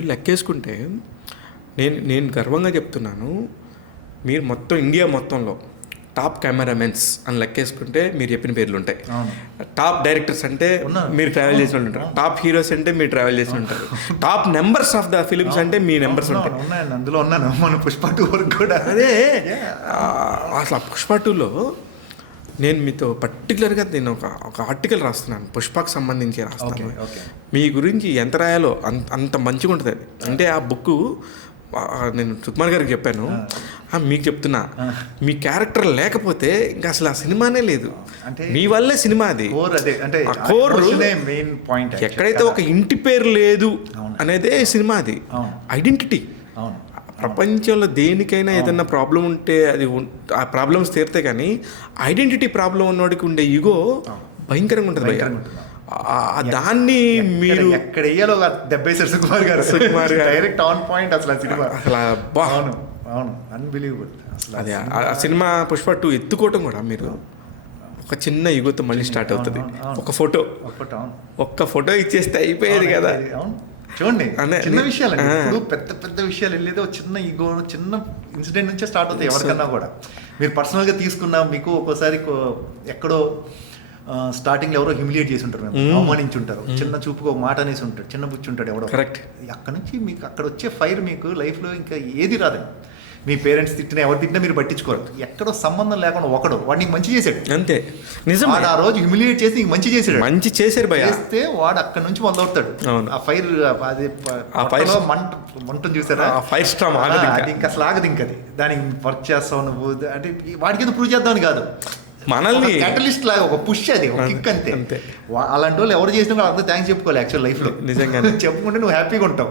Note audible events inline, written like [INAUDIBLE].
లెక్కేసుకుంటే నేను నేను గర్వంగా చెప్తున్నాను మీరు మొత్తం ఇండియా మొత్తంలో టాప్ కెమెరామెన్స్ అని లెక్కేసుకుంటే మీరు చెప్పిన పేర్లు ఉంటాయి టాప్ డైరెక్టర్స్ అంటే. మీరు ట్రావెల్ చేసిన వాళ్ళు ఉంటారు. టాప్ హీరోస్ అంటే మీరు ట్రావెల్ చేసిన ఉంటారు. Top numbers of the films అంటే మీ నెంబర్స్ ఉంటాయి అందులో ఉన్నాను. మన పుష్ప టూ వరకు కూడా. అదే. అసలు పుష్ప టూలో నేను మీతో పర్టికులర్గా నేను ఒక ఒక ఆర్టికల్ రాస్తున్నాను. పుష్పకి సంబంధించి రాస్తాను మీ గురించి ఎంత రాయాలో అంత అంత మంచిగా ఉంటుంది అది. అంటే ఆ బుక్ నేను సుకుమార్ గారికి చెప్పాను. మీకు చెప్తున్నా. మీ క్యారెక్టర్ లేకపోతే ఇంకా అసలు ఆ సినిమానే లేదు. మీ వల్లే సినిమా అది. కోర్ ఎక్కడైతే ఒక ఇంటి పేరు లేదు. అనేదే సినిమా అది. ఐడెంటిటీ అవును. ప్రపంచంలో దేనికైనా ఏదైనా ప్రాబ్లం ఉంటే అది ఆ ప్రాబ్లమ్స్ తీరితే కానీ ఐడెంటిటీ ప్రాబ్లం ఉన్నవాడికి ఉండే ఈగో భయంకరంగా ఉంటుంది భయ్య. దాన్ని మీరు ఎక్కడ- వేయాలో దెబ్బేశారు Sukumar garu. Sukumar garu. Direct on point అసలు సినిమా. అసలు అవును అవును. అన్బిలీవబుల్ అదే ఆ- సినిమా. పుష్ప టూ ఎత్తుకోవటం కూడా మీరు ఒక చిన్న ఈగోతో మళ్ళీ స్టార్ట్ అవుతుంది. ఒక ఫోటో. ఒక్క ఫోటో ఇచ్చేస్తే అయిపోయేది కదా. చూడండి చిన్న విషయాలు. ఇప్పుడు పెద్ద పెద్ద విషయాలు వెళ్ళేది ఒక చిన్న ఈగో చిన్న ఇన్సిడెంట్ నుంచే స్టార్ట్ అవుతాయి ఎవరికన్నా కూడా. మీరు పర్సనల్గా తీసుకున్నా మీకు ఒక్కోసారి ఎక్కడో స్టార్టింగ్లో ఎవరో హ్యూమిలియేట్ చేసి ఉంటారు అవమానించి ఉంటారు చిన్న చూపుగా ఒక మాట అనేసి ఉంటాడు చిన్న బుచ్చి ఉంటాడు ఎవడో. Correct. అక్కడ నుంచి మీకు అక్కడ వచ్చే ఫైర్ మీకు లైఫ్లో ఇంకా ఏది రాదండి. మీ పేరెంట్స్ తిట్టినా ఎవరు తిట్టినా మీరు పట్టించుకోరు. ఎక్కడో సంబంధం లేకుండా ఒకడు వాడిని మంచి చేశాడు. అంతే. నిజం వాడు ఆ రోజు హ్యూమిలియేట్ చేసి నీకు మంచి చేశాడు. మంచి చేశారు భయ్య. చేస్తే వాడు అక్కడ నుంచి మొదలవుతాడు. ఆ ఫైర్ అది ఆ పొట్టలో మంట మంటను చూసారా? ఆ ఫైర్ ఆ, ఇంకా. అది ఇంకా అసలు ఆగదు ఇంకా అది. దానికి వర్క్ చేస్తావు నువ్వు అంటే వాడికి ఏదో ప్రూవ్ చేద్దామని కాదు. మనల్ని క్యాటలిస్ట్ లాగా ఒక పుష్ అది ఒక కిక్ అంతే. అంతే. అలాంటి వాళ్ళు ఎవరు చేసినా అందరూ థ్యాంక్స్ చెప్పుకోవాలి యాక్చువల్ లైఫ్లో. నిజంగానే. [LAUGHS] చెప్పుకుంటే నువ్వు హ్యాపీగా ఉంటావు.